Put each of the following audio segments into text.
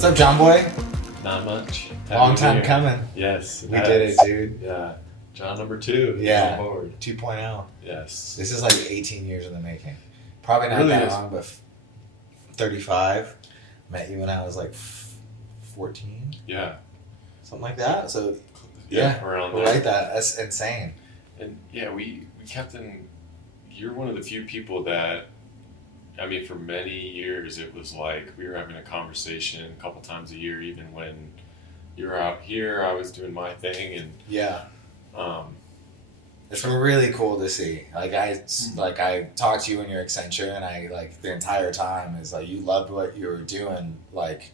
What's up, John Boy? Not much. Long time coming. Yes. We did it, dude. Yeah. John number 2. Yeah. On board. 2.0. Yes. This is like 18 years in the making. Probably not Really that is. long, but 35. Met you when I was like 14. Yeah. Something like that. So, Around we're there. right. That's insane. And yeah, we kept in. You're one of the few people that, I mean, for many years, it was like we were having a conversation a couple times a year, even when you were out here, I was doing my thing. And Yeah. um, It's been really cool to see. I talked to you when you're Accenture, and I like the entire time is like you loved what you were doing, like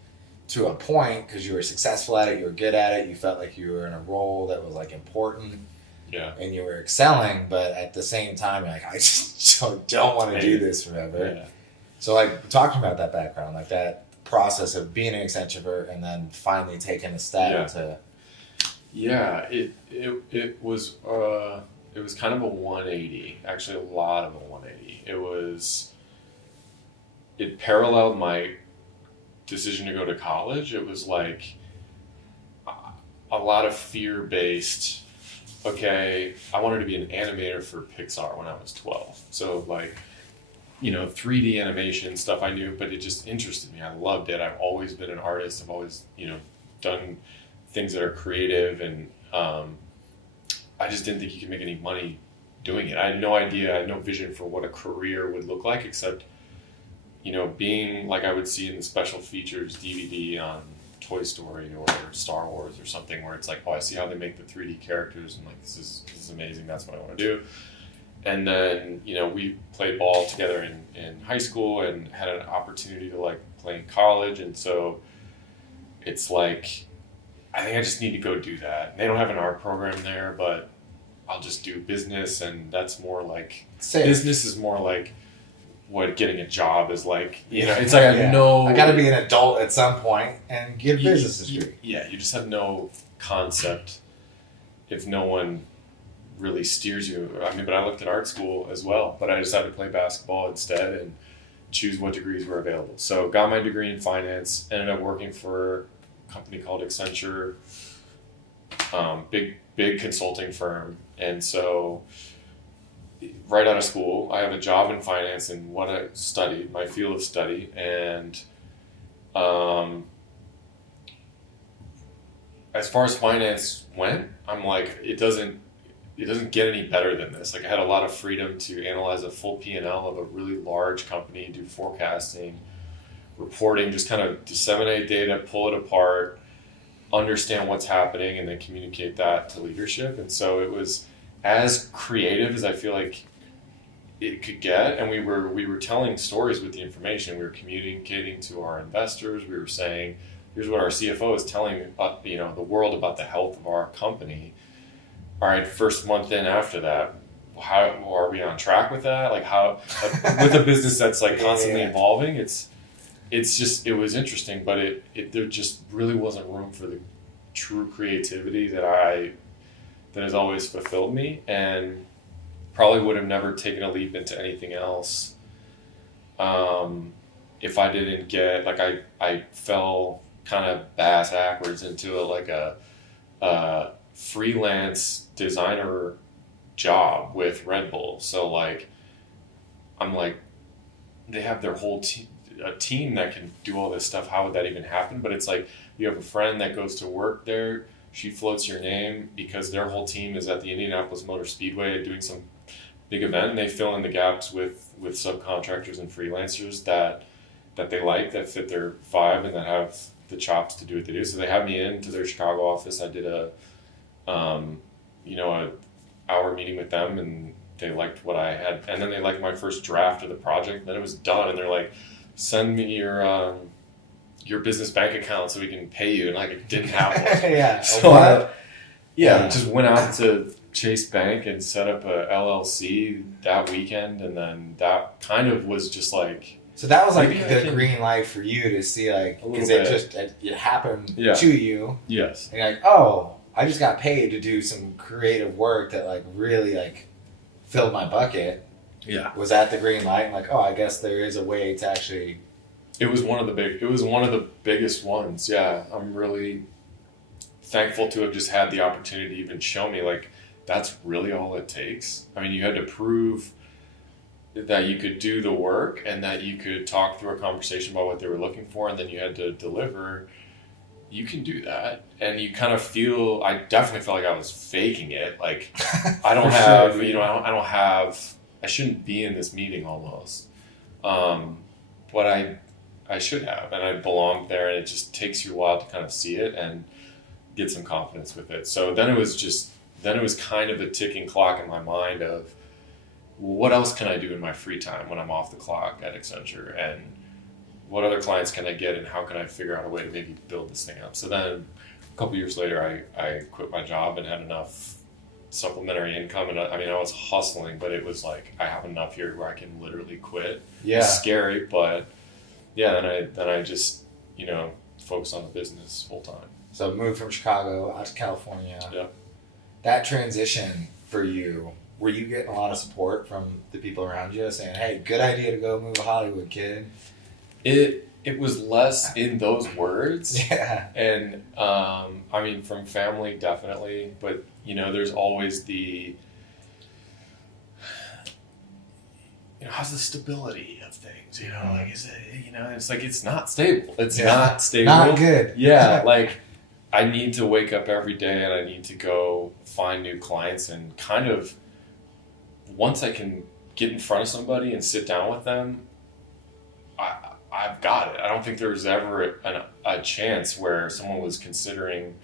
to a point because you were successful at it, you were good at it, you felt like you were in a role that was like important, yeah. and you were excelling. But at the same time, you're like I just don't want to do this forever. Yeah. So like talking about that background, like that process of being an Accenture and then finally taking a step to. Yeah, it was kind of a 180. Actually, a lot of a 180. It paralleled my decision to go to college. It was like a lot of fear-based. Okay, I wanted to be an animator for Pixar when I was 12. So like, 3D animation stuff I knew, but it just interested me. I loved it. I've always been an artist. I've always, done things that are creative, and I just didn't think you could make any money doing it. I had no idea. I had no vision for what a career would look like, except, being like I would see in the special features DVD on Toy Story or Star Wars or something, where it's like, oh, I see how they make the 3D characters, and like this is amazing. That's what I want to do. And then, we played ball together in high school and had an opportunity to like play in college. And so it's like, I think I just need to go do that. They don't have an art program there, but I'll just do business. And that's more like, business is more like what getting a job is like. It's like I got to be an adult at some point and give business a degree. Yeah, you just have no concept if no one really steers you. I mean, but I looked at art school as well, but I decided to play basketball instead and choose what degrees were available. So got my degree in finance, ended up working for a company called Accenture, big consulting firm. And so right out of school, I have a job in finance in what I studied, my field of study. And as far as finance went, I'm like, it doesn't get any better than this. Like I had a lot of freedom to analyze a full P&L of a really large company, do forecasting, reporting, just kind of disseminate data, pull it apart, understand what's happening, and then communicate that to leadership. And so it was as creative as I feel like it could get. And we were telling stories with the information. We were communicating to our investors. We were saying, here's what our CFO is telling the world about the health of our company. All right, first month in after that, how are we on track with that? Like how with a business that's like constantly evolving, it was interesting, but there just really wasn't room for the true creativity that has always fulfilled me, and probably would have never taken a leap into anything else if I didn't get like I fell kind of bass backwards into a freelance designer job with Red Bull. So like I'm like, they have their whole a team that can do all this stuff. How would that even happen? But it's like you have a friend that goes to work there, she floats your name because their whole team is at the Indianapolis Motor Speedway doing some big event, and they fill in the gaps with subcontractors and freelancers that they like, that fit their vibe, and that have the chops to do what they do. So they have me into their Chicago office. I did a hour meeting with them, and they liked what I had, and then they liked my first draft of the project. Then it was done, and they're like, send me your business bank account so we can pay you. And like, it didn't have one. Yeah. So just went out to Chase Bank and set up a LLC that weekend, and then that kind of was just like, so that was like the green light for you to see, like, because it happened to you. Yes. And you're like, oh, I just got paid to do some creative work that like really like filled my bucket. Yeah. Was that the green light? I'm like, oh, I guess there is a way to actually It was one of the biggest ones. Yeah. I'm really thankful to have just had the opportunity to even show me like that's really all it takes. I mean, you had to prove that you could do the work and that you could talk through a conversation about what they were looking for, and then you had to deliver. You can do that. And you kind of feel, I definitely felt like I was faking it. Like I don't have, sure. I don't have, I shouldn't be in this meeting almost. But I should have, and I belonged there, and it just takes you a while to kind of see it and get some confidence with it. So then it was kind of a ticking clock in my mind of, what else can I do in my free time when I'm off the clock at Accenture, and what other clients can I get, and how can I figure out a way to maybe build this thing up? So then a couple years later, I quit my job and had enough supplementary income, and I was hustling, but it was like, I have enough here where I can literally quit. Yeah. It's scary, but yeah, then I just, focus on the business full time. So moved from Chicago out to California. Yeah. That transition for you, were you getting a lot of support from the people around you saying, hey, good idea to go move to Hollywood, kid? It was less in those words. Yeah. And, from family, definitely. But, there's always how's the stability of things? Like, is it, it's like, it's not stable. It's not stable. Not good. Yeah. Like, I need to wake up every day and I need to go find new clients, and kind of, once I can get in front of somebody and sit down with them, I've got it. I don't think there was ever a chance where someone was considering,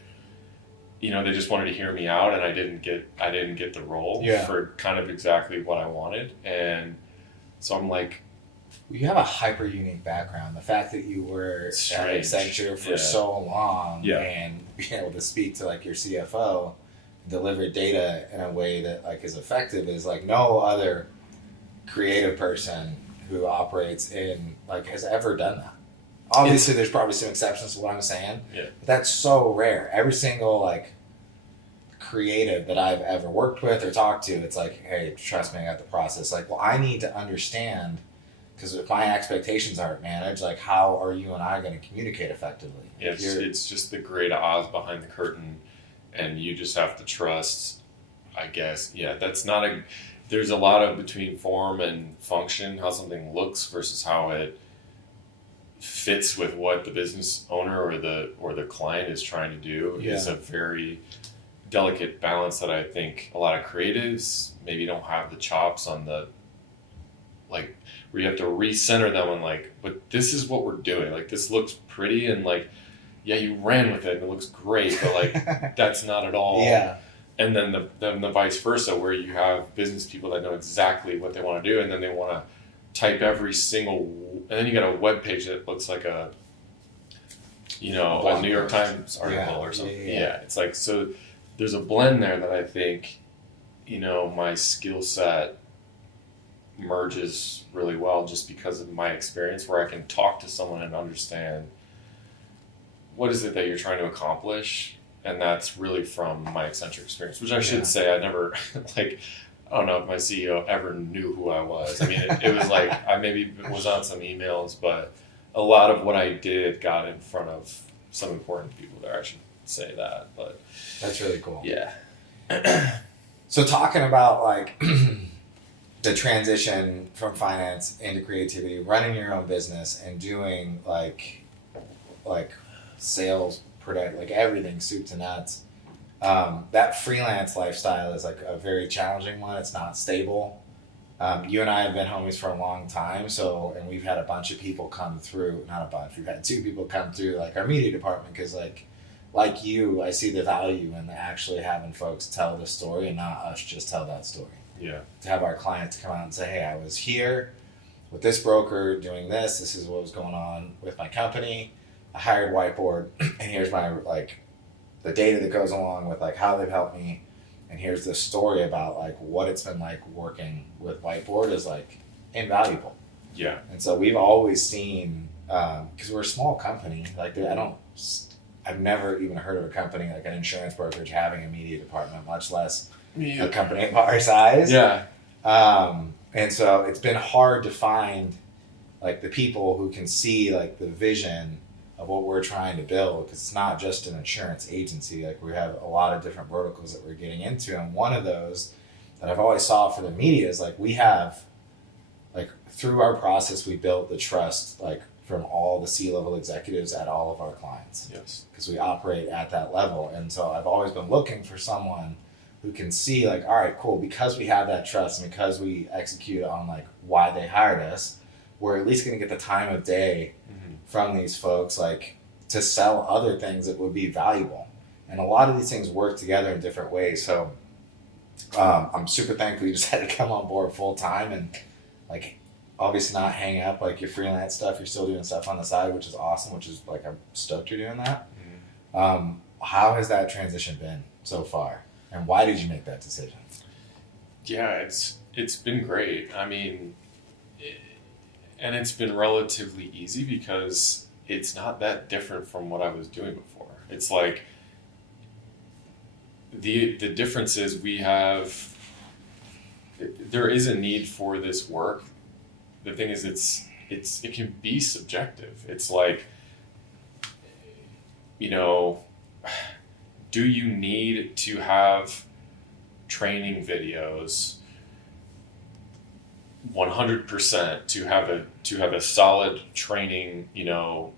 they just wanted to hear me out, and I didn't get the role for kind of exactly what I wanted. And so I'm like, you have a hyper unique background. The fact that you were at Accenture for so long and being able to speak to like your CFO, deliver data in a way that like is effective is like no other creative person who operates in like has ever done that. Obviously, there's probably some exceptions to what I'm saying, but that's so rare. Every single like creative that I've ever worked with or talked to, it's like, hey, trust me, I got the process. Like, well, I need to understand, because if my expectations aren't managed, like how are you and I going to communicate effectively? It's just the great Oz behind the curtain, and you just have to trust, I guess. Yeah, there's a lot of between form and function, how something looks versus how it fits with what the business owner or the client is trying to do. Is a very delicate balance that I think a lot of creatives maybe don't have the chops on, the like where you have to recenter them on like, but this is what we're doing. Like, this looks pretty, and like, yeah, you ran with it and it looks great, but like that's not at all. Yeah. And then the vice versa, where you have business people that know exactly what they want to do, and then they want to type every single, and then you got a web page that looks like a New York Times article or something. Yeah. It's like, so there's a blend there that I think, my skill set merges really well, just because of my experience, where I can talk to someone and understand what is it that you're trying to accomplish. And that's really from my Accenture experience, which I should say I never, like, I don't know if my CEO ever knew who I was. I mean, it was like, I maybe was on some emails, but a lot of what I did got in front of some important people there. I should say that, but. That's really cool. Yeah. So talking about like the transition from finance into creativity, running your own business and doing like sales, product, like everything, soup to nuts. That freelance lifestyle is like a very challenging one. It's not stable. You and I have been homies for a long time, and we've had a bunch of people come through, not a bunch, we've had 2 people come through like our media department, because like you, I see the value in actually having folks tell the story and not us just tell that story. Yeah. To have our clients come out and say, hey, I was here with this broker doing this. This is what was going on with my company. I hired Whiteboard, and here's my the data that goes along with like how they've helped me, and here's the story about like what it's been like working with Whiteboard is like invaluable. Yeah. And so we've always seen, because we're a small company, like I've never even heard of a company like an insurance brokerage having a media department, much less a company of our size. Yeah. And so it's been hard to find like the people who can see like the vision of what we're trying to build, because it's not just an insurance agency. Like we have a lot of different verticals that we're getting into, and one of those that I've always saw for the media is like we have, like through our process, we built the trust like from all the C-level executives at all of our clients. Yes. Because we operate at that level, and so I've always been looking for someone who can see like, all right, cool, because we have that trust and because we execute on like why they hired us, we're at least going to get the time of day from these folks, like to sell other things that would be valuable. And a lot of these things work together in different ways. So I'm super thankful you decided to come on board full time and like obviously not hang up like your freelance stuff. You're still doing stuff on the side, which is awesome, which is like I'm stoked you're doing that. How has that transition been so far? And why did you make that decision? Yeah, it's been great. I mean, and it's been relatively easy because it's not that different from what I was doing before. It's like the difference is there is a need for this work. The thing is it can be subjective. It's like, you know, do you need to have training videos 100% to have a solid training, you know,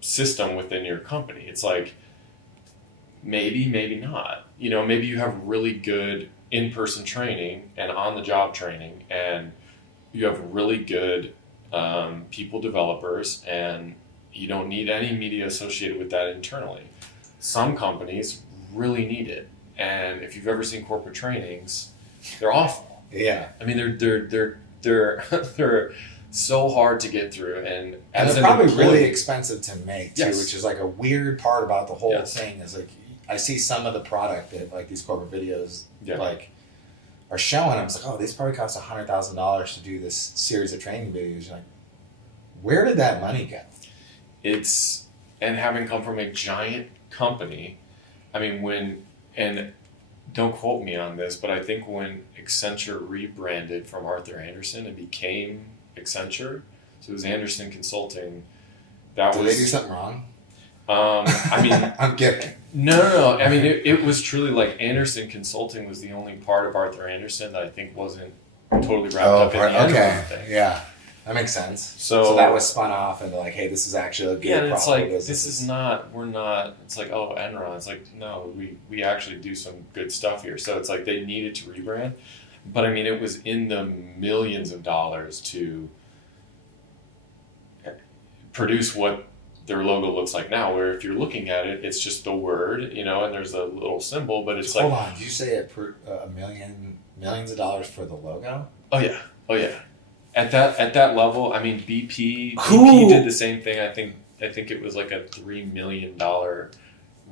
system within your company? It's like maybe not. You know, maybe you have really good in-person training and on-the-job training, and you have really good people developers, and you don't need any media associated with that internally. Some companies really need it, and if you've ever seen corporate trainings, they're awful. Yeah, I mean they're so hard to get through, and they're probably really expensive to make too, yes. which is like a weird part about the whole Yes. thing. Is like I see some of the product that like these corporate videos Yeah. like are showing. I was like, oh, these probably cost $100,000 to do this series of training videos. You're like, where did that money go? And having come from a giant company, I mean, and don't quote me on this, but I think when Accenture rebranded from Arthur Andersen and became Accenture, so it was Andersen Consulting. Did they do something wrong? I mean, I'm kidding. No. I mean, it was truly like Andersen Consulting was the only part of Arthur Andersen that I think wasn't totally wrapped up in the Andersen thing. Yeah. That makes sense. So that was spun off into like, hey, this is actually a good and it's like, business. this is not, we're not, it's like, oh, Enron. It's like, no, we actually do some good stuff here. So it's like they needed to rebrand. But I mean, it was in the millions of dollars to produce what their logo looks like now, where if you're looking at it, it's just the word, you know, and there's a little symbol, but it's Hold on, did you say millions of dollars for the logo? Oh yeah. At that level, I mean, BP did the same thing. I think it was like a $3 million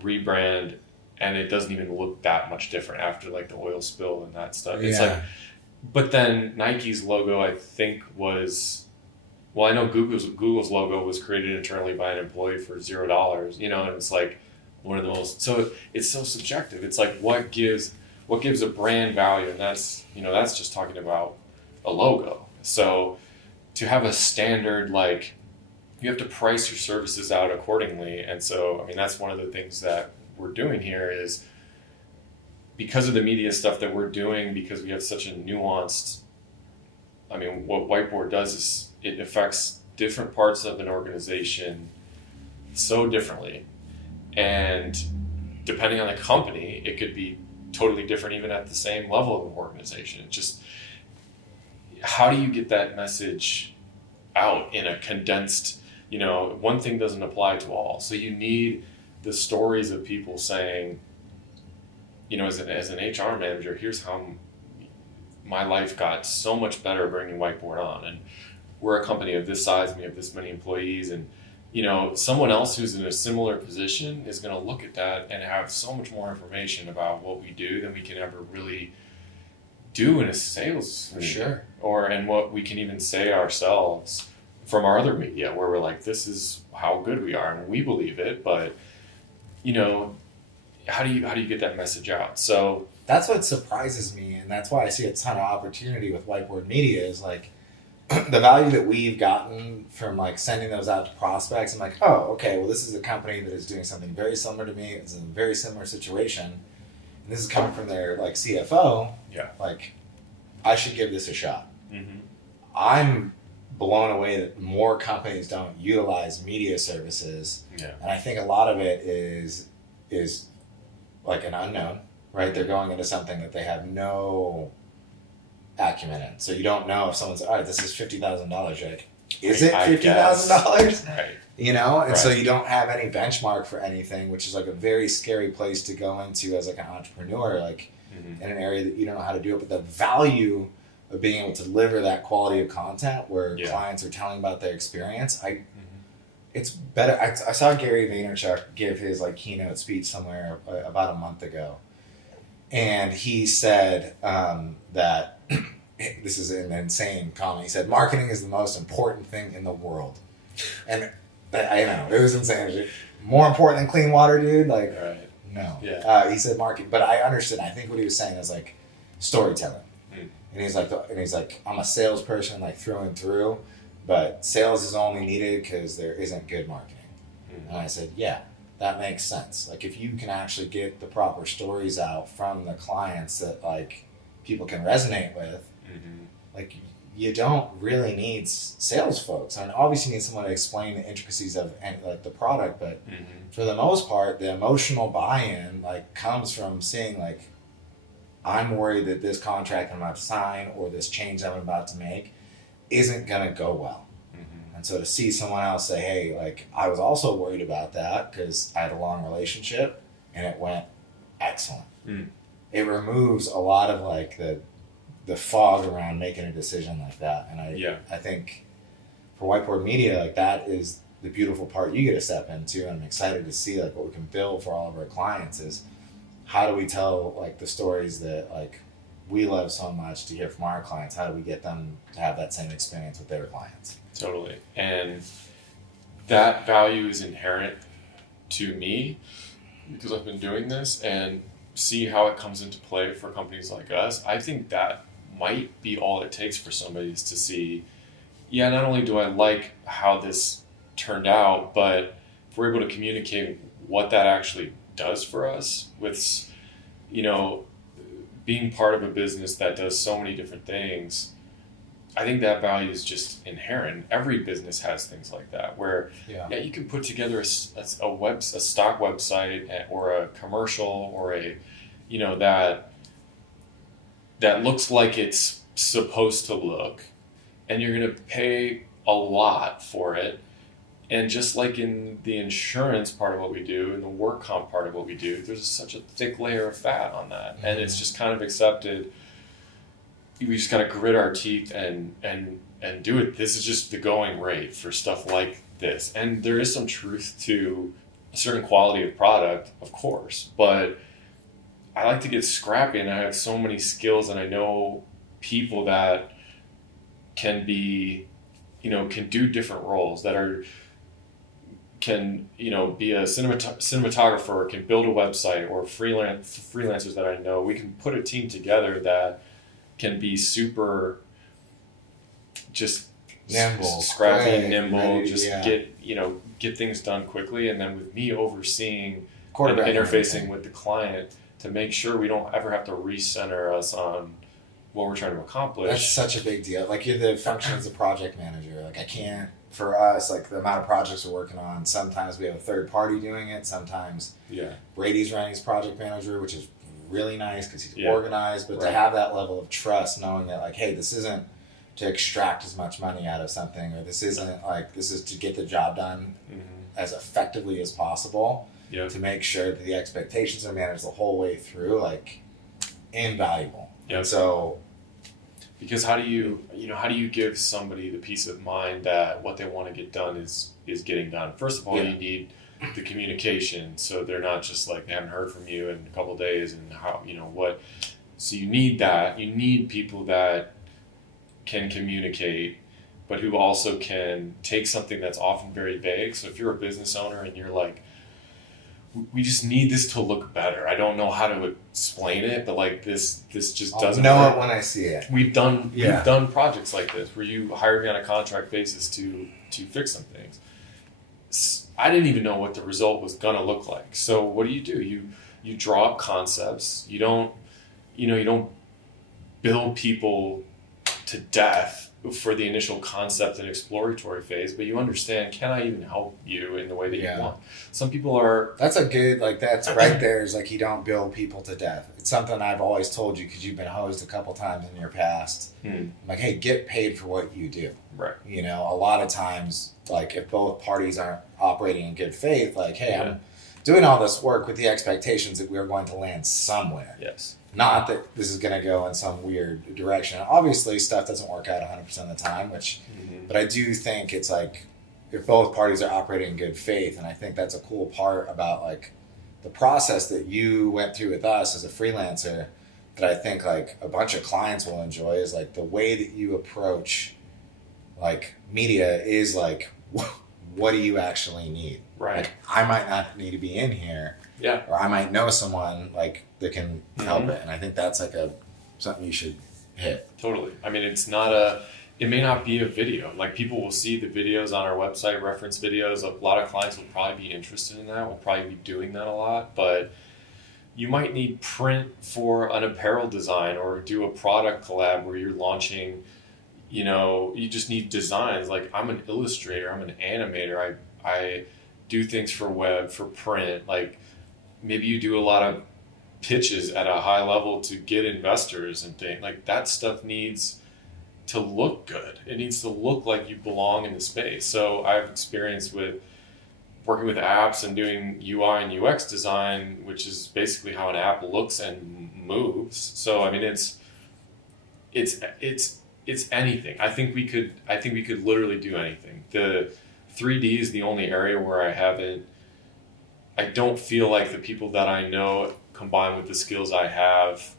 rebrand, and it doesn't even look that much different after like the oil spill and that stuff. It's like, but then Nike's logo, I think was, well, I know Google's logo was created internally by an employee for $0, you know, and it's like one of the most, so it's so subjective. It's like what gives a brand value, and that's just talking about a logo. So to have a standard, like, you have to price your services out accordingly. And so, I mean, that's one of the things that we're doing here is because of the media stuff that we're doing, because we have such a nuanced, I mean, what Whiteboard does is it affects different parts of an organization so differently. And depending on the company, it could be totally different even at the same level of an organization. It just, how do you get that message out in a condensed, you know, one thing doesn't apply to all. So you need the stories of people saying, you know, as an HR manager, here's how my life got so much better bringing Whiteboard on. And we're a company of this size, we have this many employees, and, you know, someone else who's in a similar position is going to look at that and have so much more information about what we do than we can ever really do in a sales meeting. And what we can even say ourselves from our other media, where we're like, this is how good we are and we believe it, but, you know, how do you get that message out? So that's what surprises me, and that's why I see a ton of opportunity with Whiteboard Media is like the value that we've gotten from like sending those out to prospects. I'm like, oh, okay, well, this is a company that is doing something very similar to me. It's in a very similar situation, and this is coming from their like CFO. Yeah. Like, I should give this a shot. Mm-hmm. I'm blown away that more companies don't utilize media services. Yeah. And I think a lot of it is like an unknown, right? They're going into something that they have no acumen in. So you don't know if someone's, all right, this is $50,000, like, is it $50,000? Right. You know? And so Right. you don't have any benchmark for anything, which is like a very scary place to go into as like an entrepreneur, like Mm-hmm. in an area that you don't know how to do it. But the value of being able to deliver that quality of content where Yeah. clients are telling about their experience, Mm-hmm. it's better. I saw Gary Vaynerchuk give his like keynote speech somewhere about a month ago, and he said that this is an insane comment. He said marketing is the most important thing in the world, and I know it was insane. More important than clean water, dude. Like, Right. no. Yeah. He said marketing, but I understood. I think what he was saying is like storytelling. Mm. And he's like, I'm a salesperson like through and through, but sales is only needed because there isn't good marketing. Mm. And I said, yeah, that makes sense. Like if you can actually get the proper stories out from the clients that like people can resonate with, Mm-hmm. like you don't really need sales folks. I mean, obviously you need someone to explain the intricacies of like the product, but Mm-hmm. for the most part, the emotional buy-in like comes from seeing like, I'm worried that this contract I'm about to sign or this change I'm about to make isn't gonna go well. Mm-hmm. And so to see someone else say, hey, like I was also worried about that because I had a long relationship and it went excellent. Mm. It removes a lot of like the fog around making a decision like that. And I think for Whiteboard Media, like that is the beautiful part you get to step into, and I'm excited to see like what we can build for all of our clients is how do we tell like the stories that like we love so much to hear from our clients? How do we get them to have that same experience with their clients? Totally. And that value is inherent to me because I've been doing this and see how it comes into play for companies like us. I think that might be all it takes for somebody is to see, yeah, not only do I like how this turned out, but if we're able to communicate what that actually does for us with, you know, being part of a business that does so many different things, I think that value is just inherent. Every business has things like that where, yeah you can put together a stock website or a commercial or a, you know, that looks like it's supposed to look, and you're going to pay a lot for it. And just like in the insurance part of what we do, and the work comp part of what we do, there's such a thick layer of fat on that. Mm-hmm. And it's just kind of accepted. We just got to grit our teeth and do it. This is just the going rate for stuff like this. And there is some truth to a certain quality of product, of course. But I like to get scrappy, and I have so many skills, and I know people that can be, you know, can do different roles that can, you know, be a cinematographer, can build a website, or freelancers that I know. We can put a team together that can be super just nimble, scrappy, and nimble, ready, just get things done quickly. And then with me overseeing and interfacing with the client to make sure we don't ever have to recenter us on what we're trying to accomplish. That's such a big deal. Like you're the function as a project manager. Like I can't, for us, like the amount of projects we're working on, sometimes we have a third party doing it. Sometimes Brady's running his project manager, which is really nice because he's organized, but to have that level of trust, knowing that like, hey, this isn't to extract as much money out of something, or this isn't like, this is to get the job done as effectively as possible, to make sure that the expectations are managed the whole way through, like invaluable. And so because how do you give somebody the peace of mind that what they want to get done is getting done? First of all, you need the communication, so they're not just like they haven't heard from you in a couple of days, and how, you know what. So you need that. You need people that can communicate, but who also can take something that's often very vague. So if you're a business owner and you're like, we just need this to look better. I don't know how to explain it, but like this just doesn't know work. It when I see it. We've done projects like this where you hired me on a contract basis to fix some things. I didn't even know what the result was gonna look like. So what do? You draw up concepts. You don't build people to death for the initial concept and exploratory phase, but you understand, can I even help you in the way that you want? Some people are... That's a good, like, that's right there is like, you don't build people to death. It's something I've always told you because you've been hosed a couple times in your past. I'm like, hey, get paid for what you do. Right. You know, a lot of times, like, if both parties aren't operating in good faith, like, hey, I'm doing all this work with the expectations that we're going to land somewhere. Yes. Not that this is going to go in some weird direction. Obviously, stuff doesn't work out 100% of the time, but I do think it's like if both parties are operating in good faith, and I think that's a cool part about like the process that you went through with us as a freelancer that I think like a bunch of clients will enjoy is like the way that you approach like media is like, what do you actually need? Right. Like, I might not need to be in here. Yeah. Or I might know someone like that can help it, and I think that's like something you should hit. Totally. I mean, it may not be a video. Like people will see the videos on our website, reference videos. A lot of clients will probably be interested in that. We'll probably be doing that a lot, but you might need print for an apparel design or do a product collab where you're launching, you just need designs. Like I'm an illustrator, I'm an animator. I do things for web, for print. Like maybe you do a lot of pitches at a high level to get investors and things. Like that stuff needs to look good. It needs to look like you belong in the space. So I've experienced with working with apps and doing UI and UX design, which is basically how an app looks and moves. So I mean it's anything. I think we could literally do anything. The 3D is the only area where I don't feel like the people that I know combined with the skills I have,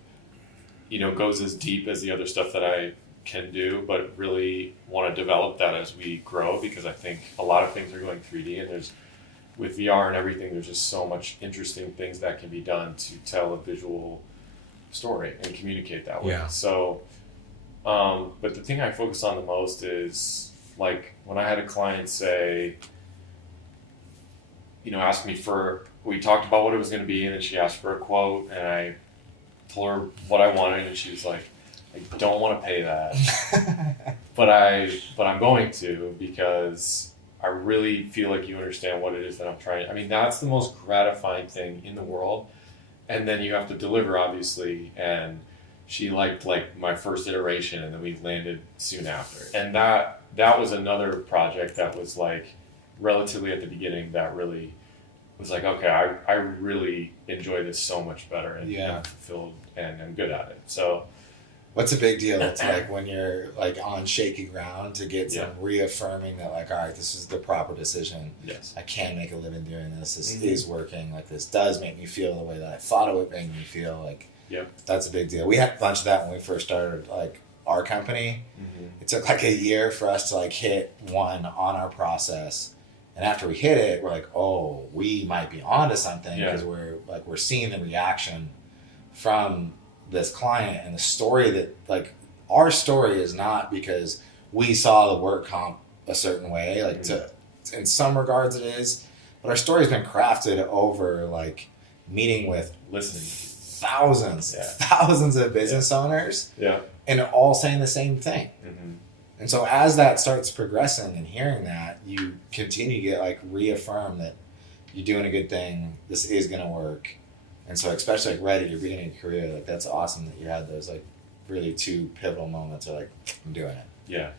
goes as deep as the other stuff that I can do, but really want to develop that as we grow because I think a lot of things are going 3D and with VR and everything, there's just so much interesting things that can be done to tell a visual story and communicate that way. Yeah. So, but the thing I focus on the most is like when I had a client say, asked me we talked about what it was going to be and then she asked for a quote and I told her what I wanted and she was like, I don't want to pay that, but I'm going to because I really feel like you understand what it is that I'm trying. I mean, that's the most gratifying thing in the world. And then you have to deliver, obviously. And she liked like my first iteration and then we landed soon after. And that was another project that was like relatively at the beginning that really was like, okay, I really enjoy this so much better and I'm fulfilled and I'm good at it. So what's a big deal? It's like when you're like on shaky ground to get some reaffirming that like, all right, this is the proper decision. Yes. I can make a living doing this. This is working. Like this does make me feel the way that I thought it would make me feel. Like that's a big deal. We had a bunch of that when we first started like our company. It took like a year for us to like hit one on our process. And after we hit it, we're like, oh, we might be onto something because we're seeing the reaction from this client and the story that like our story is not because we saw the work comp a certain way, like in some regards it is, but our story's been crafted over like meeting with thousands of business owners and all saying the same thing. And so as that starts progressing and hearing that, you continue to get like reaffirmed that you're doing a good thing, this is going to work. And so especially like right at your beginning of your career, like that's awesome that you had those like really two pivotal moments of like, I'm doing it. Yeah.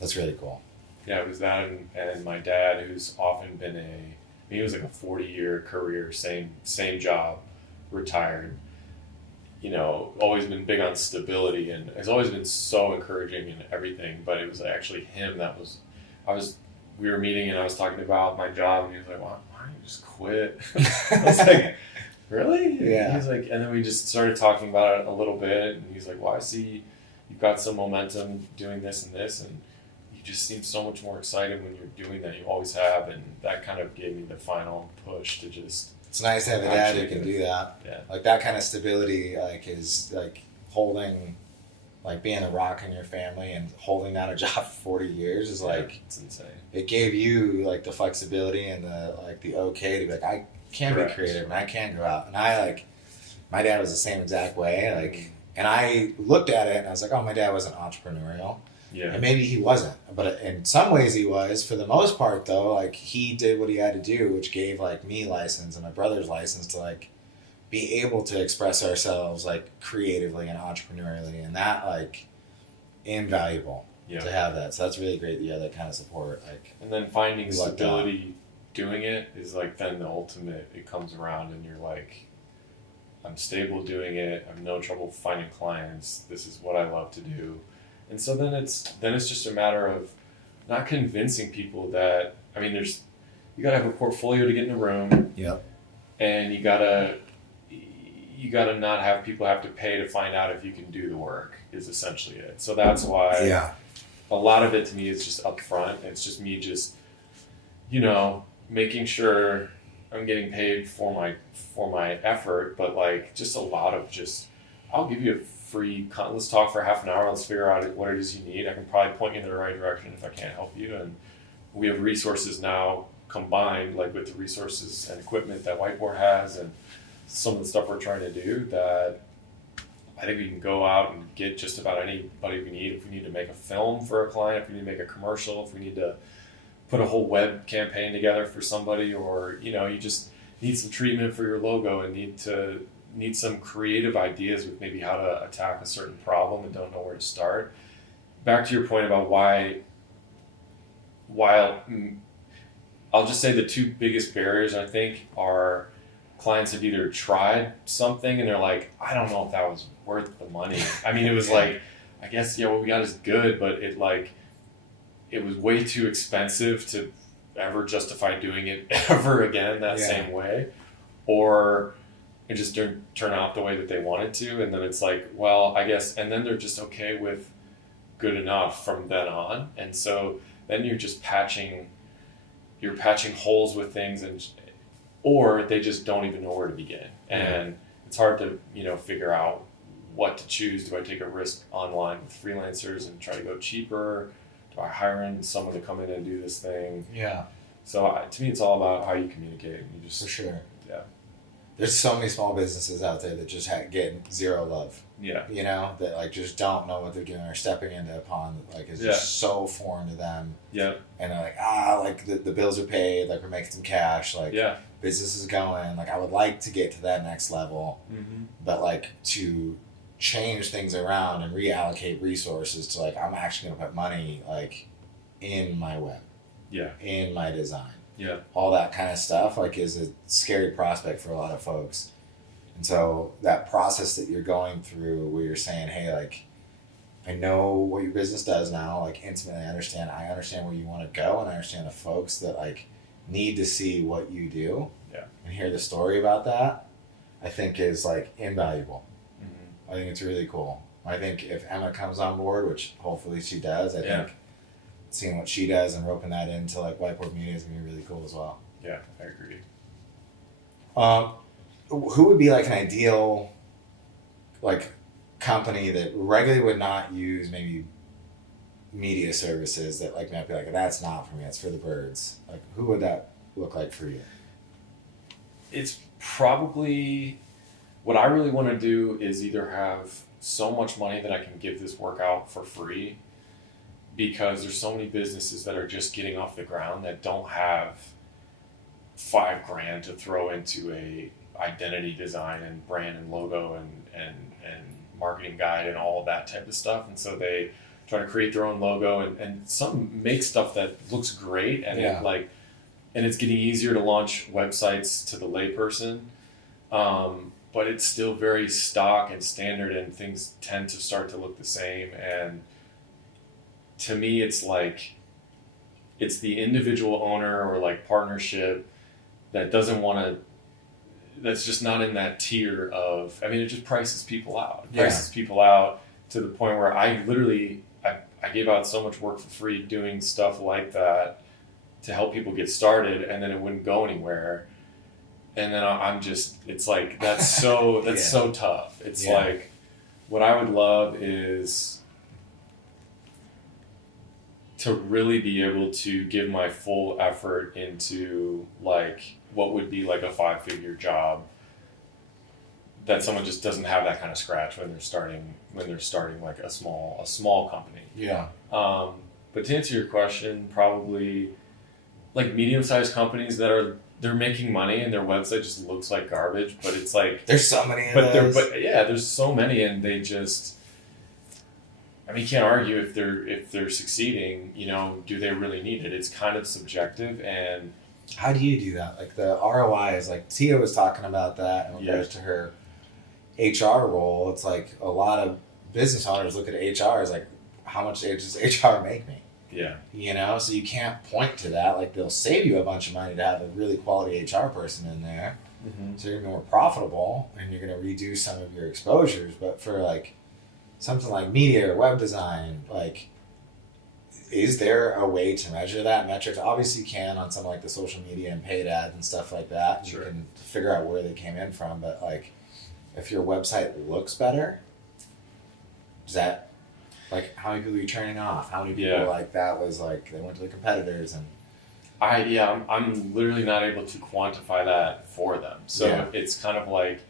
That's really cool. Yeah, it was that and my dad, who's often been he was like a 40-year career, same job, retired, always been big on stability and has always been so encouraging in everything. But it was actually him we were meeting and I was talking about my job and he was like, why don't you just quit? I was like, really? Yeah. He's like, and then we just started talking about it a little bit and he's like, well, I see you've got some momentum doing this and you just seem so much more excited when you're doing that. You always have. And that kind of gave me the final push to just It's nice to have a dad who can do that. Yeah. Like that kind of stability, like is like holding, like being a rock in your family and holding down a job for 40 years is like, it's insane. It gave you like the flexibility and the like the okay to be like, I can be creative and I can go out. And I like, my dad was the same exact way. Like, and I looked at it and I was like, oh, my dad wasn't entrepreneurial. Yeah. And maybe he wasn't, but in some ways he was. For the most part, though, like he did what he had to do, which gave like me license and my brother's license to like be able to express ourselves like creatively and entrepreneurially, and that like invaluable to have that. So that's really great that you have that kind of support. Like, and then finding stability doing it is like then the ultimate. It comes around and you're like, I'm stable doing it. I have no trouble finding clients. This is what I love to do. And so then it's just a matter of not convincing people that, I mean, you gotta have a portfolio to get in the room. Yep. And you gotta not have people have to pay to find out if you can do the work is essentially it. So that's why a lot of it to me is just upfront. It's just me just, making sure I'm getting paid for my effort, but like just a lot of just, I'll give you a free, let's talk for half an hour, let's figure out what it is you need. I can probably point you in the right direction if I can't help you. And we have resources now combined, like with the resources and equipment that Whiteboard has and some of the stuff we're trying to do, that I think we can go out and get just about anybody we need. If we need to make a film for a client, if we need to make a commercial, if we need to put a whole web campaign together for somebody, or you just need some treatment for your logo and need some creative ideas with maybe how to attack a certain problem and don't know where to start. Back to your point about while I'll just say the two biggest barriers I think are clients have either tried something and they're like, I don't know if that was worth the money. I mean, it was like, I guess, what we got is good, but it was way too expensive to ever justify doing it ever again that same way. Or it just didn't turn out the way that they wanted to. And then it's like, well, I guess, and then they're just okay with good enough from then on. And so then you're just patching holes with things, or they just don't even know where to begin. And it's hard to, figure out what to choose. Do I take a risk online with freelancers and try to go cheaper? Do I hire in someone to come in and do this thing? Yeah. So to me, it's all about how you communicate. You just, for sure. Yeah. There's so many small businesses out there that just get zero love. Yeah. That like just don't know what they're doing or stepping into a pond that like is just so foreign to them. Yeah. And they're like, the bills are paid, like we're making some cash, like business is going, like I would like to get to that next level, but like to change things around and reallocate resources to like, I'm actually going to put money like in my web, in my design. Yeah. All that kind of stuff like is a scary prospect for a lot of folks. And so that process that you're going through where you're saying, hey, like, I know what your business does now, like intimately I understand where you want to go, and I understand the folks that like need to see what you do and hear the story about that, I think is like invaluable. I think it's really cool. I think if Emma comes on board, which hopefully she does, I think seeing what she does and roping that into like Whiteboard Media is going to be really cool as well. Yeah, I agree. Who would be like an ideal like company that regularly would not use maybe media services that like might be like, that's not for me, that's for the birds? Like who would that look like for you? It's probably, what I really want to do is either have so much money that I can give this work out for free, because there's so many businesses that are just getting off the ground that don't have $5,000 to throw into a identity design and brand and logo and marketing guide and all of that type of stuff. And so they try to create their own logo and some make stuff that looks great and and it's getting easier to launch websites to the layperson. But it's still very stock and standard, and things tend to start to look the same. And to me, it's like, it's the individual owner or like partnership that doesn't want to, that's just not in that tier of, I mean, it just prices people out. It prices people out to the point where I gave out so much work for free doing stuff like that to help people get started, and then it wouldn't go anywhere. and then I'm just, it's like, that's so, that's so tough. It's Yeah. like, what I would love is to really be able to give my full effort into like what would be like a 5-figure job that someone just doesn't have that kind of scratch when they're starting like a small company. Yeah. But to answer your question, probably like medium-sized companies they're making money and their website just looks like garbage, but it's like There's so many of those. but yeah, there's so many, and they just, I mean, you can't argue if they're succeeding. You know, do they really need it? It's kind of subjective, and how do you do that? Like the ROI is like Tia was talking about that in regards to her HR role. It's like a lot of business owners look at HR as like, how much does HR make me? yeah, You know, so you can't point to that. Like they'll save you a bunch of money to have a really quality HR person in there, so you're more profitable and you're going to reduce some of your exposures. But for like something like media or web design, like, is there a way to measure that metrics? Obviously you can on some like the social media and paid ads and stuff like that. Sure. You can figure out where they came in from, but like if your website looks better, does that, like, how many people are you turning off? How many people like that was like they went to the competitors? And I'm literally not able to quantify that for them. So it's kind of like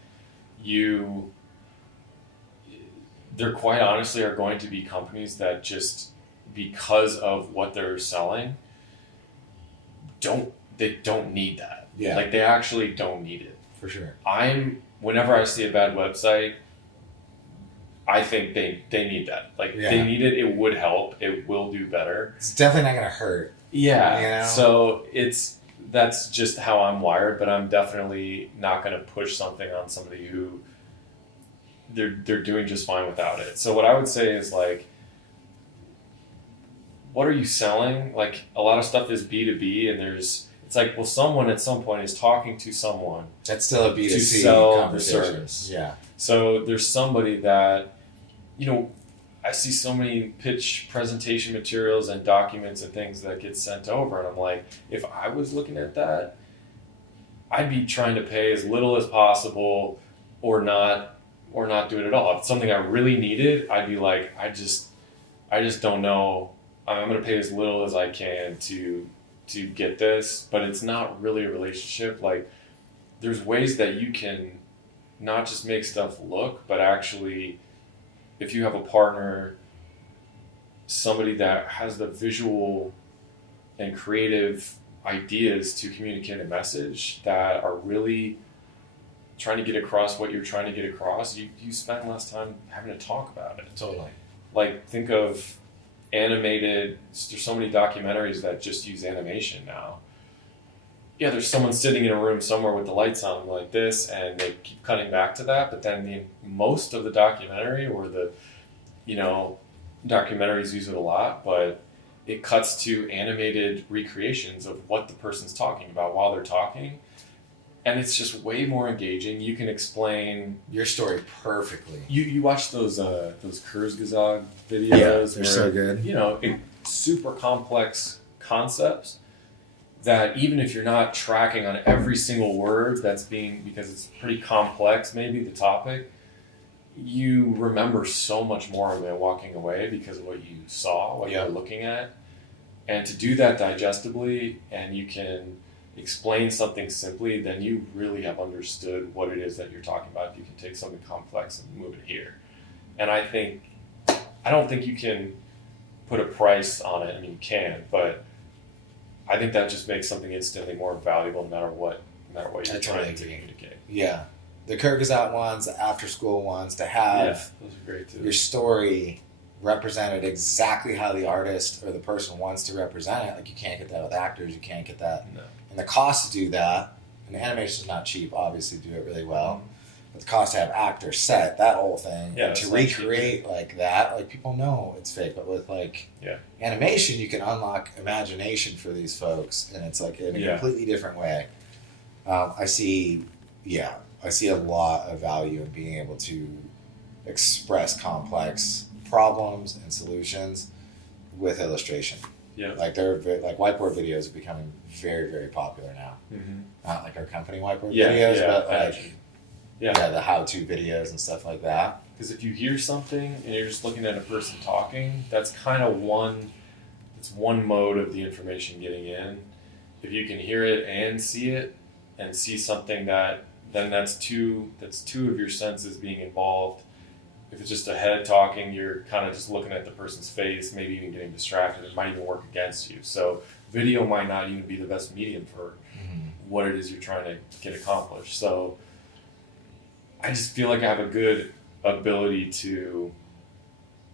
there quite honestly are going to be companies that just, because of what they're selling, they don't need that. Yeah. Like they actually don't need it. for sure. Whenever I see a bad website, I think they need that. Like they need it. It would help. It will do better. It's definitely not going to hurt. Yeah. You know? So that's just how I'm wired, but I'm definitely not going to push something on somebody who they're doing just fine without it. So what I would say is like, what are you selling? Like a lot of stuff is B2B, and it's like, well, someone at some point is talking to someone. That's still a B2C to sell the conversation. service. Yeah. So there's somebody that, you know, I see so many pitch presentation materials and documents and things that get sent over, and I'm like, if I was looking at that, I'd be trying to pay as little as possible, or not do it at all. If it's something I really needed, I'd be like, I just don't know. I'm going to pay as little as I can to get this, but it's not really a relationship. Like, there's ways that you can not just make stuff look, but actually, if you have a partner, somebody that has the visual and creative ideas to communicate a message that are really trying to get across what you're trying to get across, you spend less time having to talk about it. Totally. Like, think of animated, there's so many documentaries that just use animation now. Yeah, there's someone sitting in a room somewhere with the lights on like this, and they keep cutting back to that, but then most of the documentary, or documentaries use it a lot, but it cuts to animated recreations of what the person's talking about while they're talking. And it's just way more engaging. You can explain your story perfectly. You watch those Kurzgesagt videos. Yeah, they're so good. Super complex concepts that even if you're not tracking on every single word because it's pretty complex, maybe the topic, you remember so much more of it walking away because of what you saw, what you're looking at. And to do that digestibly, and you can explain something simply, then you really have understood what it is that you're talking about. You can take something complex and move it here. And I don't think you can put a price on it. I mean, you can, but I think that just makes something instantly more valuable no matter what you're trying to communicate. Yeah. The Kyrgyzstan ones, the after school ones, to have those are great too. Your story represented exactly how the artist or the person wants to represent it. Like, you can't get that with actors, you can't get that. No. And the cost to do that, and the animation is not cheap, obviously, to do it really well. But the cost to have actors set, that whole thing, and to recreate like that, like, people know it's fake, but with animation, you can unlock imagination for these folks, and it's like in a completely different way. I see a lot of value in being able to express complex problems and solutions with illustration. Yeah. Like they're like whiteboard videos are becoming very, very popular now. Mm-hmm. Not like our company whiteboard Yeah, videos, yeah, but I like Yeah. the how-to videos and stuff like that. Because if you hear something and you're just looking at a person talking, that's kind of one mode of the information getting in. If you can hear it and see something, then that's two of your senses being involved. If it's just a head talking, you're kind of just looking at the person's face, maybe even getting distracted. It might even work against you. So video might not even be the best medium for what it is you're trying to get accomplished. So I just feel like I have a good ability to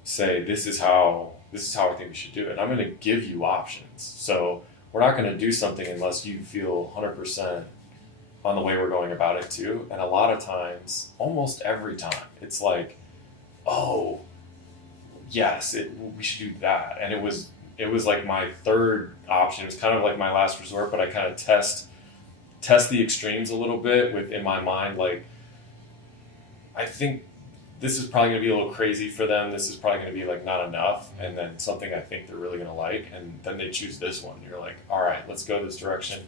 say, this is how I think we should do it. And I'm going to give you options. So we're not going to do something unless you feel 100% on the way we're going about it too. And a lot of times, almost every time, it's like, oh, yes, we should do that. And it was like my third option. It was kind of like my last resort, but I kind of test the extremes a little bit in my mind. Like, I think this is probably going to be a little crazy for them. This is probably going to be like not enough. And then something I think they're really going to like. And then they choose this one. You're like, all right, let's go this direction.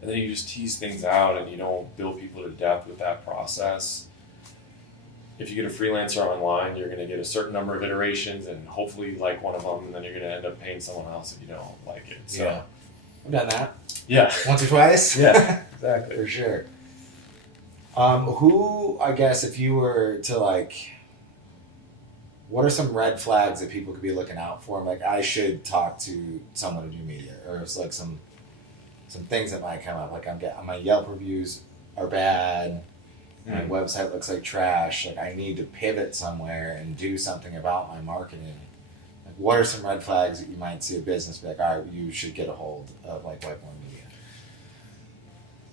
And then you just tease things out and you don't build people to death with that process. If you get a freelancer online, you're going to get a certain number of iterations and hopefully you like one of them. And then you're going to end up paying someone else if you don't like it. So, yeah. I've done that. Yeah. Once or twice? Yeah, exactly. For sure. Who, I guess, if you were to like, what are some red flags that people could be looking out for? Like, I should talk to someone to do media, or it's like some things that might come up. Like, my Yelp reviews are bad. My website looks like trash. Like, I need to pivot somewhere and do something about my marketing. Like, what are some red flags that you might see a business be like, all right, you should get a hold of like whiteboard media?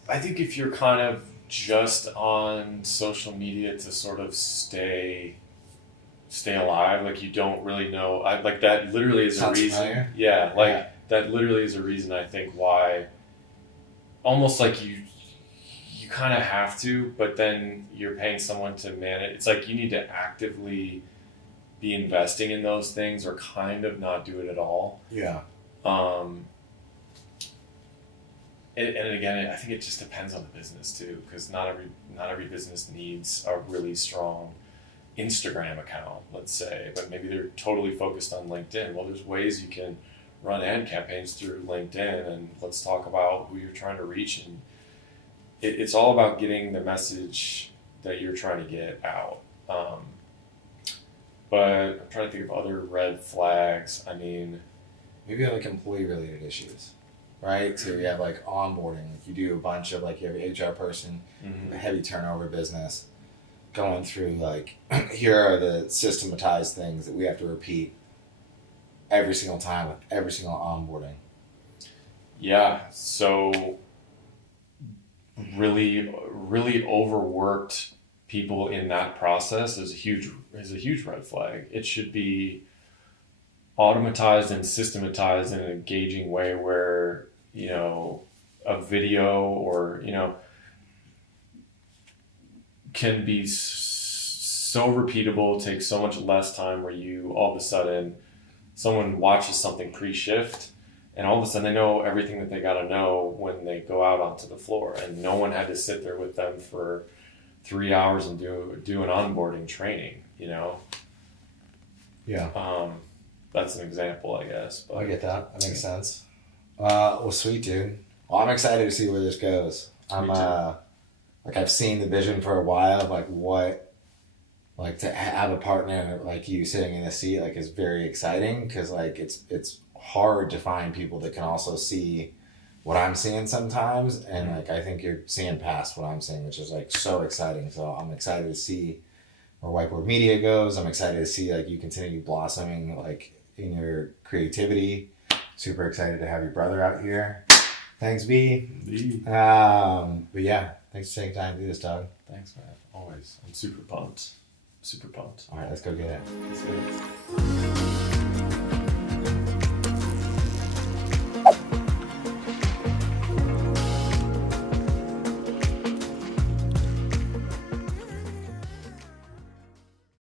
I think if you're kind of just on social media to sort of stay alive, like you don't really know. Like that literally is Sounds a reason. familiar. Yeah, like that literally is a reason I think why. Almost like you kind of have to, but then you're paying someone to manage. It's like you need to actively be investing in those things, or kind of not do it at all. Yeah. And again, I think it just depends on the business too, because not every business needs a really strong Instagram account, let's say, but maybe they're totally focused on LinkedIn. Well, there's ways you can run ad campaigns through LinkedIn, and let's talk about who you're trying to reach. And it's all about getting the message that you're trying to get out. But I'm trying to think of other red flags. I mean, maybe like employee related issues. Right? So you have like onboarding, like you do a bunch of like, you have an HR person, a heavy turnover business, going through like, here are the systematized things that we have to repeat every single time with every single onboarding. Yeah. So really, really overworked people in that process is a huge red flag. It should be automatized and systematized in an engaging way where, you know, a video or, you know, can be so repeatable, take so much less time, where you all of a sudden someone watches something pre-shift and all of a sudden they know everything that they got to know when they go out onto the floor, and no one had to sit there with them for 3 hours and do an onboarding training, you know? Yeah. That's an example, I guess. But I get that. That makes sense. Well, sweet, dude. Well, I'm excited to see where this goes. Like, I've seen the vision for a while of like what, like to have a partner like you sitting in a seat, like is very exciting, because like it's hard to find people that can also see what I'm seeing sometimes, and like I think you're seeing past what I'm seeing, which is like so exciting. So I'm excited to see where whiteboard media goes. I'm excited to see like you continue blossoming like in your creativity. Super excited to have your brother out here. Thanks, B. But yeah, thanks for taking time to do this, dog. Thanks, man. Always. I'm super pumped. Super pumped. All right, let's go get it. Let's do it.